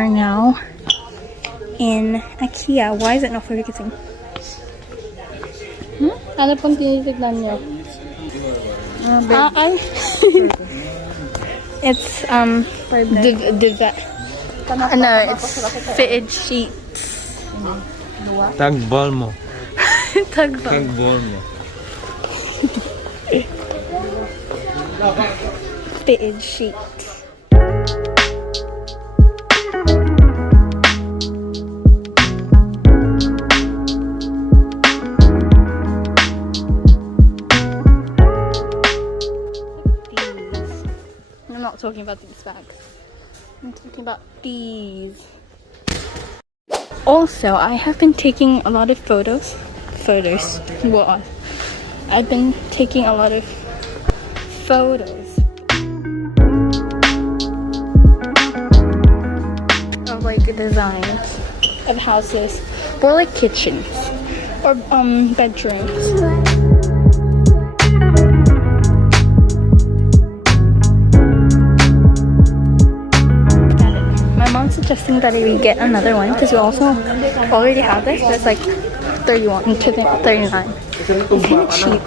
are now in IKEA. Why is it not focusing? Ano pong tinitignan niyo? It's no, it's fitted sheets. Tagbal mo. Tagbal. Tagbal mo. Fitted sheets. I'm not talking about these bags. I'm talking about these. Also, I have been taking a lot of photos. What? I've been taking a lot of photos of like designs of houses or like kitchens or bedrooms. Suggesting that we get another one because we also already have this. There's like 31 to 39. It's kind of cheap.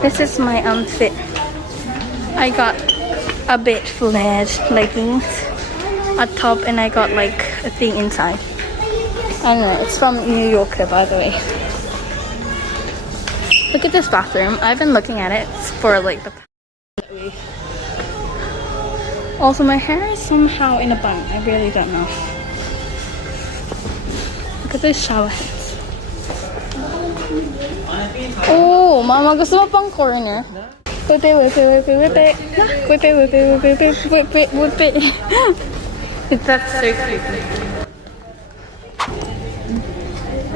This is my outfit. I got a bit flared leggings, a top, and I got like a thing inside. I don't know. It's from New Yorker, by the way. Look at this bathroom. I've been looking at it for like the. Also, my hair is somehow in a bun. I really don't know. Look at those shower heads. Oh, Mama, gusto mo pang corner? Whip it, whip it, whip it, whip it. Whip it, whip it, whip it, whip it, whip it, whip it. That's so creepy.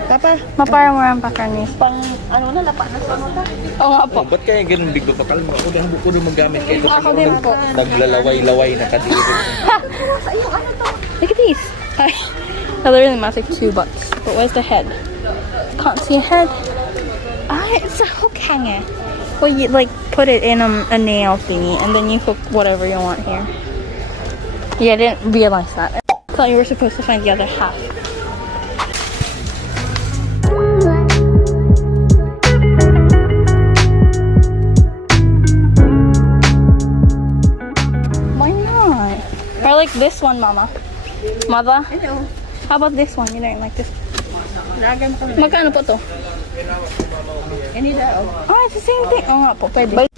Papa, Maparang marang pa karnis. pang ano na, lapa na sa mata. Oo nga po. Ba't kaya ganun biglo pa? Kalma ako na buko na magamit kayo. Ako din po. Naglalaway-laway na kadiri. Sa iyo, ano to? Look at these. I literally must like $2. But where's the head? Can't see a head. It's a hook hanger. Well, you like put it in a nail thingy and then you hook whatever you want here. Yeah, I didn't realize that. I thought you were supposed to find the other half. Why not? Or like this one, Mama. Mother? I know. How about this one? You don't like this? Dragon pa lang. Magkano po to? Any daw. Oh, it's the same thing. Oo nga po, pwede.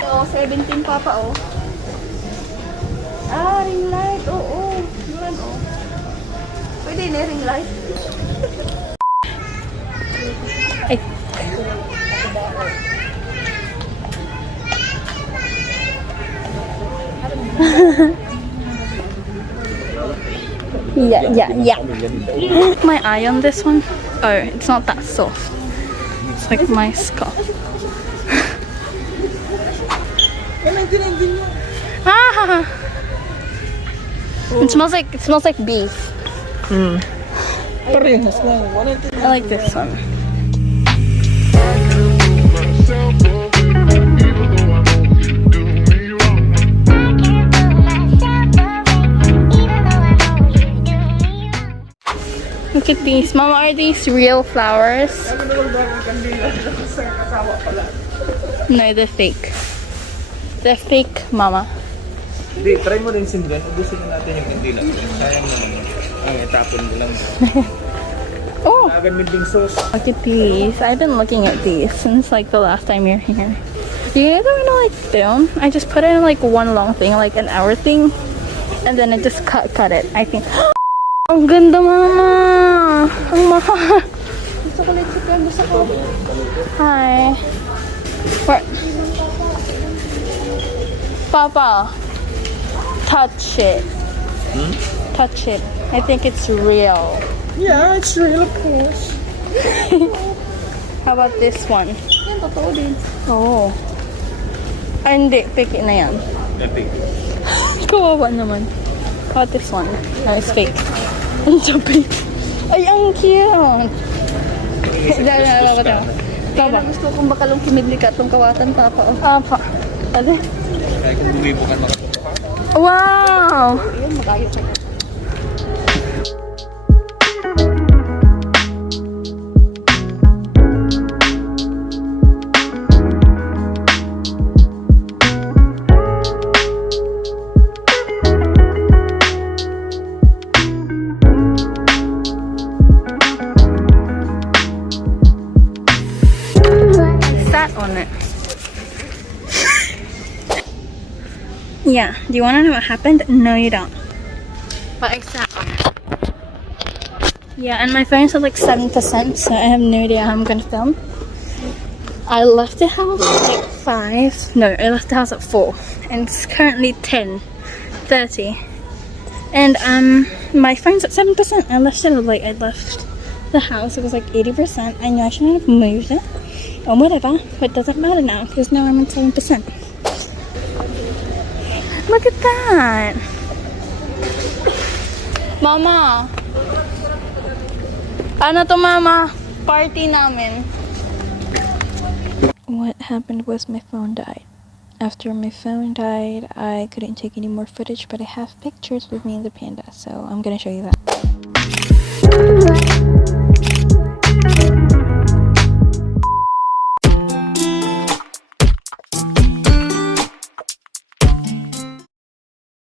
So, 17 papa, oh. Ring light. Oo. Yun, oh. Pwede na ring light. Ay. Yeah. My eye on this one. Oh, it's not that soft. It's like my scalp. Ah! It smells like beef. Parehas lang. I like this one. Look at these. Mama, are these real flowers? No, they're fake. They're fake, Mama. Hindi, try mo rin sindihan. Ubusin na natin yung kandila. Sayang naman. Ang itapon mo lang. Oh! Midling sauce. Look at these. I've been looking at these since like the last time you're here. You guys are gonna like film? I just put it in like one long thing, like an hour thing. And then I just cut it, I think. Ang ganda, Mama! Ang mahal! Gusto ko lang chicken. Gusto ko. Hi. Where? Papa, touch it. Touch it. I think it's real. Yeah, it's real, of course. How about this one? Yan, totoo din. Oh. Ay, hindi. Fake na yan. Epic. Kawawa naman. How about this one? No, it's fake. Ang sabi. Ay, ang cute. Kaya gusto kong bakalong kimidli ka itong kawatan, papa. Oh. Apa. Ano? Kaya kung bumibo ka makatutuhan. Wow! Yun, magayo ka. Sat on it. Yeah. Do you want to know what happened? No, you don't. But I sat on it. Yeah, and my phone's at like 7%, so I have no idea how I'm gonna film. I left the house at like 5. No, I left the house at 4, and it's currently 10:30. And my phone's at 7%. I left it like I left the house. It was like 80%. I know I shouldn't have moved it. Or whatever, but it doesn't matter now because now I'm at 7%. Look at that! Mama! Ano to, Mama? Party namin. What happened was my phone died. After my phone died, I couldn't take any more footage, but I have pictures with me and the panda, so I'm gonna show you that.